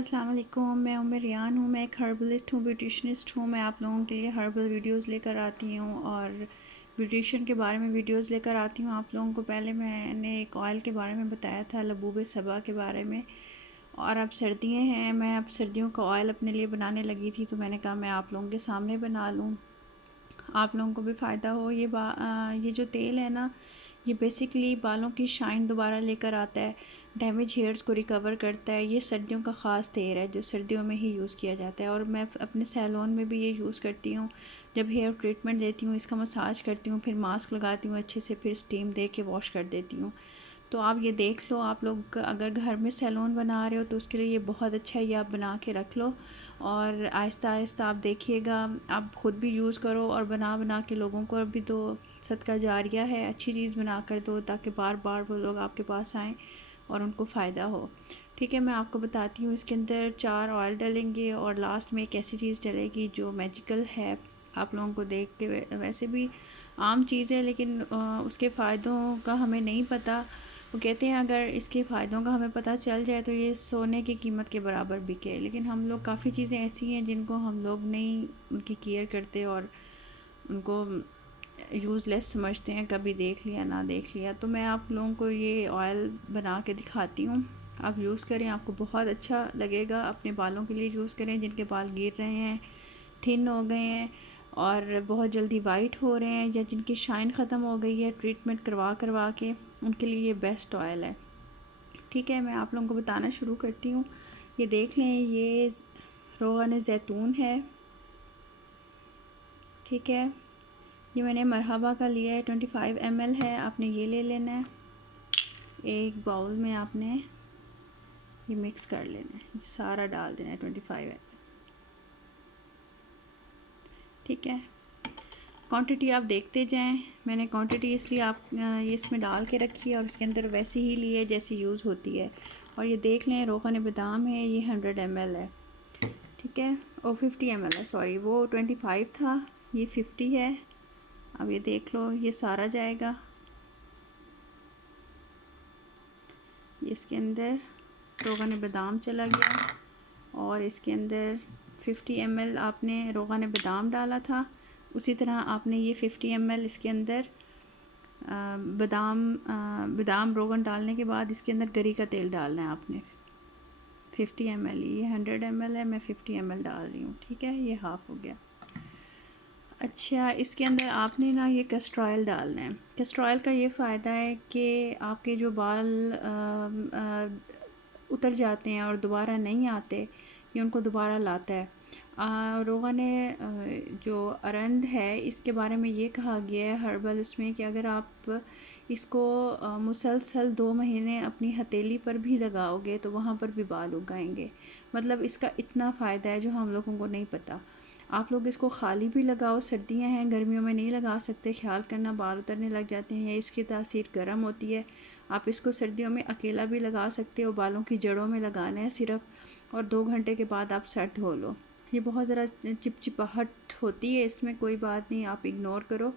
अस्सलाम वालेकुम। मैं रियान हूँ। मैं एक हर्बलिस्ट हूँ, ब्यूटिशनिस्ट हूँ। मैं आप लोगों के लिए हर्बल वीडियोस लेकर आती हूँ और ब्यूटिशन के बारे में वीडियोस लेकर आती हूँ आप लोगों को। पहले मैंने एक ऑयल के बारे में बताया था, लबूब सबा के बारे में। और अब सर्दियाँ हैं, मैं अब सर्दियों का ऑयल अपने लिए बनाने लगी थी, तो मैंने कहा मैं आप लोगों के सामने बना लूँ, आप लोगों को भी फ़ायदा हो। ये जो तेल है ना, ये बेसिकली बालों की शाइन दोबारा लेकर आता है, डैमेज हेयर्स को रिकवर करता है। ये सर्दियों का ख़ास तेल है जो सर्दियों में ही यूज़ किया जाता है। और मैं अपने सैलून में भी ये यूज़ करती हूँ। जब हेयर ट्रीटमेंट देती हूँ, इसका मसाज करती हूँ, फिर मास्क लगाती हूँ अच्छे से, फिर स्टीम दे के वॉश कर देती हूँ। तो आप ये देख लो, आप लोग अगर घर में सैलून बना रहे हो तो उसके लिए ये बहुत अच्छा है, ये आप बना के रख लो और आहिस्ता आहिस्ता आप देखिएगा, आप ख़ुद भी यूज़ करो और बना बना के लोगों को भी दो। सदका जारिया है, अच्छी चीज़ बना कर दो ताकि बार बार वो लोग आपके पास आएँ और उनको फ़ायदा हो। ठीक है, मैं आपको बताती हूँ। इसके अंदर 4 ऑयल डलेंगे और लास्ट में एक ऐसी चीज़ डलेगी जो मैजिकल है। आप लोगों को देख के वैसे भी आम चीज़ है, लेकिन उसके फ़ायदों का हमें नहीं पता। वो कहते हैं अगर इसके फ़ायदों का हमें पता चल जाए तो ये सोने की कीमत के बराबर बिके। लेकिन हम लोग काफ़ी चीज़ें ऐसी हैं जिनको हम लोग नहीं उनकी केयर करते और उनको यूज़लेस समझते हैं, कभी देख लिया ना देख लिया। तो मैं आप लोगों को ये ऑयल बना के दिखाती हूँ, आप यूज़ करें, आपको बहुत अच्छा लगेगा। अपने बालों के लिए यूज़ करें जिनके बाल गिर रहे हैं, थिन हो गए हैं और बहुत जल्दी वाइट हो रहे हैं, या जिनकी शाइन ख़त्म हो गई है ट्रीटमेंट करवा करवा के, उनके लिए ये बेस्ट ऑयल है। ठीक है, मैं आप लोगों को बताना शुरू करती हूँ। ये देख लें, ये रोग़न ज़ैतून है। ठीक है, ये मैंने मरहबा का लिया है, 25 ml है। आपने ये ले लेना है। एक बाउल में आपने ये मिक्स कर लेना है, सारा डाल देना है 25 ml। ठीक है, क्वांटिटी आप देखते जाएं। मैंने क्वांटिटी इसलिए ये इसमें डाल के रखी है और उसके अंदर वैसी ही ली है जैसी यूज़ होती है। और ये देख लें, रोग़न बादाम है, ये 100 ml है। ठीक है, और 50 ml है, सॉरी, वो 25 था, ये 50 है। अब ये देख लो, ये सारा जाएगा इसके अंदर। रोग़न बादाम चला गया और इसके अंदर 50 ml आपने रोग़न बादाम डाला था। उसी तरह आपने ये 50 ml इसके अंदर बादाम रोग़न डालने के बाद इसके अंदर गरी का तेल डालना है आपने। 50 ml, ये 100 ml है, मैं 50 ml डाल रही हूँ। ठीक है, ये हाफ़ हो गया। अच्छा, इसके अंदर आपने ना ये कैस्टर ऑयल डालना है। कैस्टर ऑयल का ये फ़ायदा है कि आपके जो बाल उतर जाते हैं और दोबारा नहीं आते, ये उनको दोबारा लाता है। रोग़न जो अरंड है, इसके बारे में ये कहा गया है हर्बल उसमें कि अगर आप इसको मुसलसल 2 महीने अपनी हथेली पर भी लगाओगे तो वहाँ पर भी बाल उग आएंगे। मतलब इसका इतना फ़ायदा है जो हम लोगों को नहीं पता। आप लोग इसको खाली भी लगाओ, सर्दियां हैं, गर्मियों में नहीं लगा सकते, ख्याल करना बाल उतरने लग जाते हैं, इसकी तासीर गर्म होती है। आप इसको सर्दियों में अकेला भी लगा सकते हो, बालों की जड़ों में लगाना है सिर्फ, और 2 घंटे के बाद आप सेट धो लो। ये बहुत ज़रा चिपचिपाहट होती है इसमें, कोई बात नहीं, आप इग्नोर करो,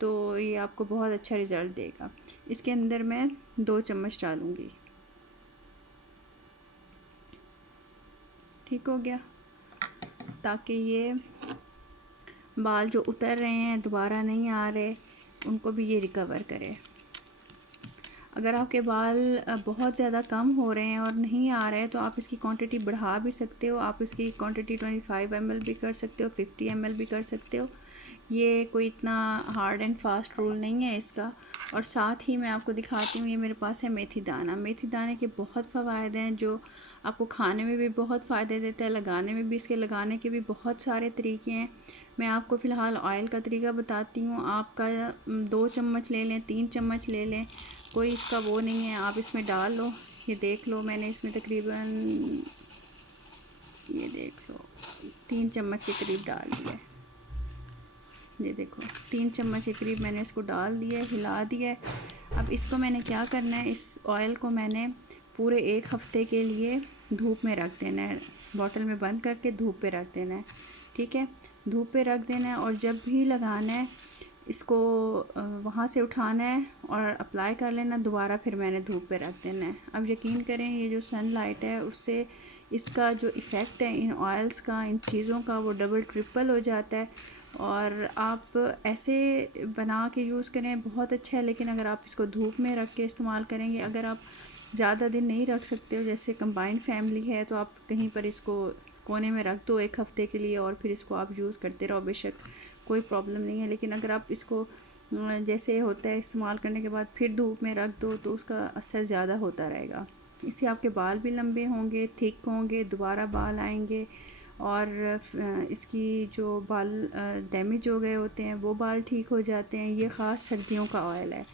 तो ये आपको बहुत अच्छा रिज़ल्ट देगा। इसके अंदर मैं 2 चम्मच डालूँगी। ठीक हो गया, ताकि ये बाल जो उतर रहे हैं, दोबारा नहीं आ रहे, उनको भी ये रिकवर करे। अगर आपके बाल बहुत ज़्यादा कम हो रहे हैं और नहीं आ रहे हैं तो आप इसकी क्वांटिटी बढ़ा भी सकते हो। आप इसकी क्वांटिटी 25 ml भी कर सकते हो, 50 ml भी कर सकते हो। ये कोई इतना हार्ड एंड फास्ट रूल नहीं है इसका। और साथ ही मैं आपको दिखाती हूँ, ये मेरे पास है मेथी दाना। मेथी दाने के बहुत फ़वाइद हैं जो आपको खाने में भी बहुत फ़ायदे देता है, लगाने में भी, इसके लगाने के भी बहुत सारे तरीके हैं। मैं आपको फ़िलहाल ऑयल का तरीका बताती हूँ। आपका 2 चम्मच ले लें, 3 चम्मच ले लें, कोई इसका वो नहीं है, आप इसमें डाल लो। ये देख लो, मैंने इसमें तकरीबन, ये देख लो, 3 चम्मच के करीब डाल दिया है। ये देखो, 3 चम्मच के करीब मैंने इसको डाल दिया है, हिला दिया है। अब इसको मैंने क्या करना है, इस ऑयल को मैंने पूरे 1 हफ़्ते के लिए धूप में रख देना है, बॉटल में बंद करके धूप पे रख देना है। ठीक है, धूप पे रख देना है और जब भी लगाना है इसको वहाँ से उठाना है और अप्लाई कर लेना, दोबारा फिर मैंने धूप पे रख देना है। अब यकीन करें, ये जो सनलाइट है उससे इसका जो इफ़ेक्ट है इन ऑयल्स का, इन चीज़ों का, वो डबल ट्रिपल हो जाता है। और आप ऐसे बना के यूज़ करें बहुत अच्छा है, लेकिन अगर आप इसको धूप में रख के इस्तेमाल करेंगे, अगर आप ज़्यादा दिन नहीं रख सकते हो, जैसे कंबाइंड फैमिली है, तो आप कहीं पर इसको कोने में रख दो 1 हफ़्ते के लिए और फिर इसको आप यूज़ करते रहो, बेशक कोई प्रॉब्लम नहीं है। लेकिन अगर आप इसको जैसे होता है इस्तेमाल करने के बाद फिर धूप में रख दो तो उसका असर ज़्यादा होता रहेगा। इससे आपके बाल भी लंबे होंगे, थिक होंगे, दोबारा बाल आएंगे, और इसकी जो बाल डैमेज हो गए होते हैं वो बाल ठीक हो जाते हैं। ये ख़ास सर्दियों का ऑयल है।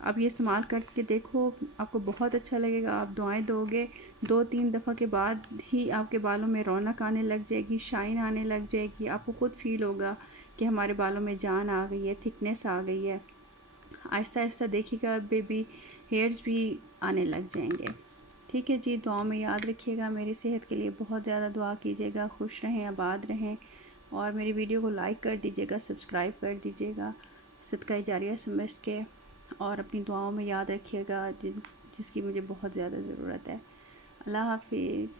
आप ये इस्तेमाल करके देखो, आपको बहुत अच्छा लगेगा। आप दुआएं दोगे, 2-3 दफ़ा के बाद ही आपके बालों में रौनक आने लग जाएगी, शाइन आने लग जाएगी। आपको ख़ुद फील होगा कि हमारे बालों में जान आ गई है, थिकनेस आ गई है। आहिस्ता आहिस्ता देखिएगा बेबी हेयर्स भी आने लग जाएंगे। ठीक है जी, दुआओं में याद रखिएगा। मेरी सेहत के लिए बहुत ज़्यादा दुआ कीजिएगा। खुश रहें, आबाद रहें, और मेरी वीडियो को लाइक कर दीजिएगा, सब्सक्राइब कर दीजिएगा सदका जारिया समझ के, और अपनी दुआओं में याद रखिएगा जिसकी मुझे बहुत ज़्यादा ज़रूरत है। अल्लाह हाफिज़।